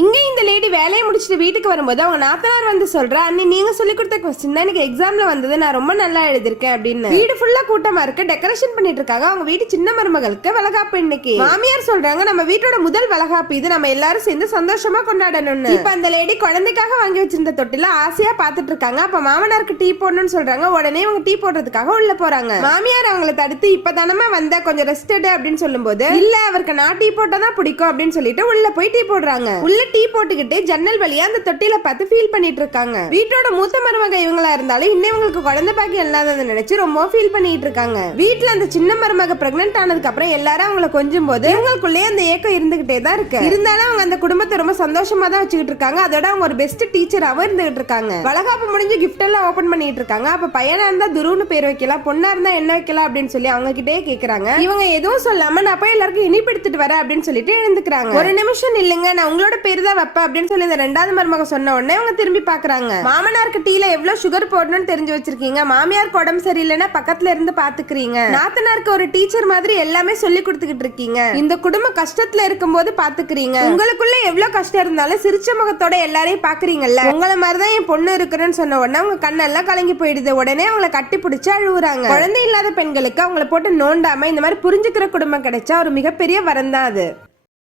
இங்க இந்த லேடி வேலையை முடிச்சுட்டு வீட்டுக்கு வரும்போது அவங்க நாத்தனார் வந்து சொல்ற, அண்ணி நீங்க சொல்லி கொடுத்த கொஸ்டின் தான் எனக்கு எக்ஸாம்ல வந்தது, நான் ரொம்ப நல்லா எழுதிருக்கேன் அப்படின்னு. வீடு ஃபுல்லா கூட்டமா இருக்கு, டெக்கரேஷன் பண்ணிட்டு இருக்காங்க. அவங்க வீட்டு சின்ன மருமகளுக்கு வளகாப்பு இன்னைக்கு. மாமியார் சொல்றாங்க, நம்ம வீட்டோட முதல் வளகாப்பு இது, நம்ம எல்லாரும் சேர்ந்து சந்தோஷமா கொண்டாடணும்னு. இப்ப அந்த லேடி குழந்தைக்காக வாங்கி வச்சிருந்த தொட்டில ஆசையா பாத்துட்டு இருக்காங்க. அப்ப மாமனாருக்கு டீ போடணும்னு சொல்றாங்க. உடனே அவங்க டீ போடுறதுக்காக உள்ள போறாங்க. மாமியார் அவங்களை தடுத்து, இப்பதானமா வந்த, கொஞ்சம் ரெஸ்ட் எடு அப்படின்னு சொல்லும் போது, இல்ல அவருக்கு நான் டீ போட்டாதான் பிடிக்கும் அப்படின்னு சொல்லிட்டு உள்ள போய் டீ போடுறாங்க. உள்ள டீ போட்டுக்கிட்டு ஜன்னல் வழியா அந்த தொட்டில பார்த்து ஃபீல் பண்ணிட்டு இருக்காங்க. வீட்டோட மூத்த மருமக இவங்களா இருந்தாலும் இன்னும் இவங்களுக்கு குழந்தை பாக்கியம் இல்லாததை நினைச்சு ரொம்ப ஃபீல் பண்ணிட்டு இருக்காங்க. வீட்டுல அந்த சின்ன மருமக பிரெக்னன்ட் ஆனதுக்கு அப்புறம் எல்லாரும் அவங்கள கொஞ்சம் போது இவங்களுக்குள்ளே அந்த ஏக்கம் இருந்துகிட்டே தான் இருக்கு. இருந்தாலும் அவங்க அந்த குடும்பத்தை ரொம்ப சந்தோஷமா தான் வச்சுக்கிட்டு இருக்காங்க. அதோட அவங்க ஒரு பெஸ்ட் டீச்சராவும் இருந்துகிட்டு இருக்காங்க. வளகாப்பு முடிஞ்சு கிஃப்ட் எல்லாம் ஓபன் பண்ணிட்டு இருக்காங்க. அப்ப பையனா இருந்தா துருன்னு பேர் வைக்கலாம், பொண்ணா இருந்தா என்ன வைக்கலாம் அப்படின்னு சொல்லி அவங்க கிட்டே கேக்குறாங்க. இவங்க எதுவும் சொல்லாம நான் போய் எல்லாருக்கும் இனிப்பு எடுத்துட்டு வரேன் அப்படின்னு சொல்லிட்டு எழுந்துக்கிறாங்க. ஒரு நிமிஷம் இல்லைங்க, நான் உங்களோட பேர் தான் வைப்பேன் அப்படின்னு சொல்லி இந்த ரெண்டாவது மருமக சொன்ன உடனே அவங்க திரும்பி பாக்குறாங்க. மாமனாருக்கு டீல எவ்வளவு சுகர் போடணும்னு தெரிஞ்சு வச்சிருக்கீங்க, மாமியாருக்கு உடம்பு சரியில்லைன்னா பக்கத்துல இருந்து பாத்துக்கிறீங்க, நாத்தனாருக்கு ஒரு டீச்சர் மாதிரி எல்லாமே சொல்லி கொடுத்துக்கிட்டு இருக்கீங்க, இந்த குடும்ப கஷ்டத்துல இருக்கும் போது பாத்துக்கிறீங்க, உங்களுக்குள்ள எவ்வளவு கஷ்டம் இருந்தாலும் சிரிச்ச முகத்தோட எல்லாரையும் பாக்குறீங்கல்ல, உங்களை மாதிரிதான் என் பொண்ணு இருக்குன்னு சொன்ன உடனே அவங்க கண்ணெல்லாம் கலங்கி போயிடுது. உடனே அவங்களை கட்டி பிடிச்சு அழுவுறாங்க. குழந்தை இல்லாத பெண்களுக்கு அவங்களை போட்டு நோண்டாம இந்த மாதிரி புரிஞ்சுக்கிற குடும்பம் கிடைச்சா ஒரு மிகப்பெரிய வரம் தான் அது.